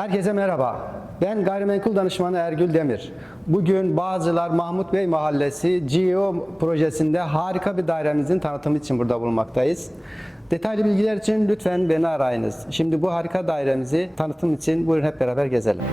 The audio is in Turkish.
Herkese merhaba. Ben gayrimenkul danışmanı Ergül Demir. Bugün Bağcılar Mahmut Bey Mahallesi GEO projesinde harika bir dairemizin tanıtımı için burada bulunmaktayız. Detaylı bilgiler için lütfen beni arayınız. Şimdi bu harika dairemizi tanıtım için buyurun hep beraber gezelim.